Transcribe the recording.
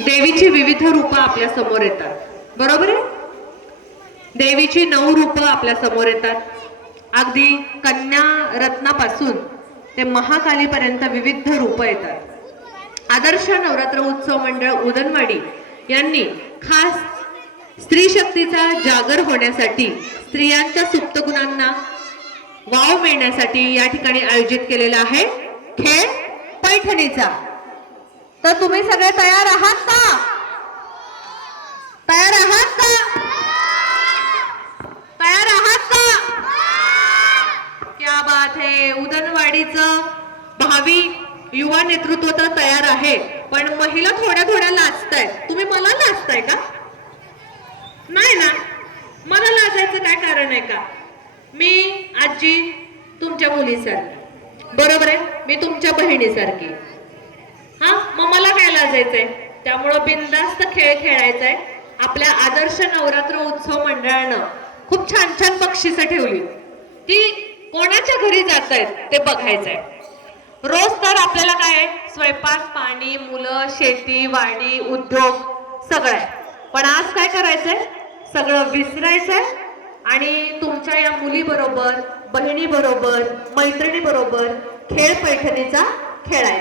देवीची विविध रूप आपल्या समोर येतात, बरोबर आहे? देवीची 9 रूप आपल्या समोर येतात. अगदी कन्या रत्नापासून ते महाकालीपर्यंत विविध रूप येतात. आदर्श नवरात्र उत्सव मंडळ उदनवाडी यांनी खास स्त्री शक्तीचा जागर होण्यासाठी, स्त्रियांच्या सुप्त गुणांना वाव मिळण्यासाठी या ठिकाणी आयोजित केलेला आहे खेळ पैठणीचा. तर तुम्ही सगळे तयार आहात का? तयार आहात का? तयार आहात का? क्या बात है. उदनवाडीचं भावी युवा नेतृत्व तर तयार आहे, पण महिला थोड्या थोड्या लाजतायत. तुम्ही मला लाजताय का? नाही ना. मला लाजायचं काय कारण आहे का? मी आजी तुमच्या मुलीसारखी, बरोबर आहे? मी तुमच्या बहिणीसारखी. हा, मग मला काय लाजायचंय? त्यामुळं बिनधास्त खेळ खेळायचाय. आपल्या आदर्श नवरात्र उत्सव मंडळानं खूप छान छान बक्षिसं ठेवली. ती कोणाच्या घरी जात आहेत ते बघायचंय. रोज तर आपल्याला काय आहे, स्वयंपाक, पाणी, मुलं, शेती, वाडी, उद्योग सगळं आहे. पण आज काय करायचंय? सगळं विसरायचंय आणि तुमच्या या मुली बरोबर, बहिणी बरोबर, मैत्रिणी बरोबर खेळ पैठणीचा खेळायचा.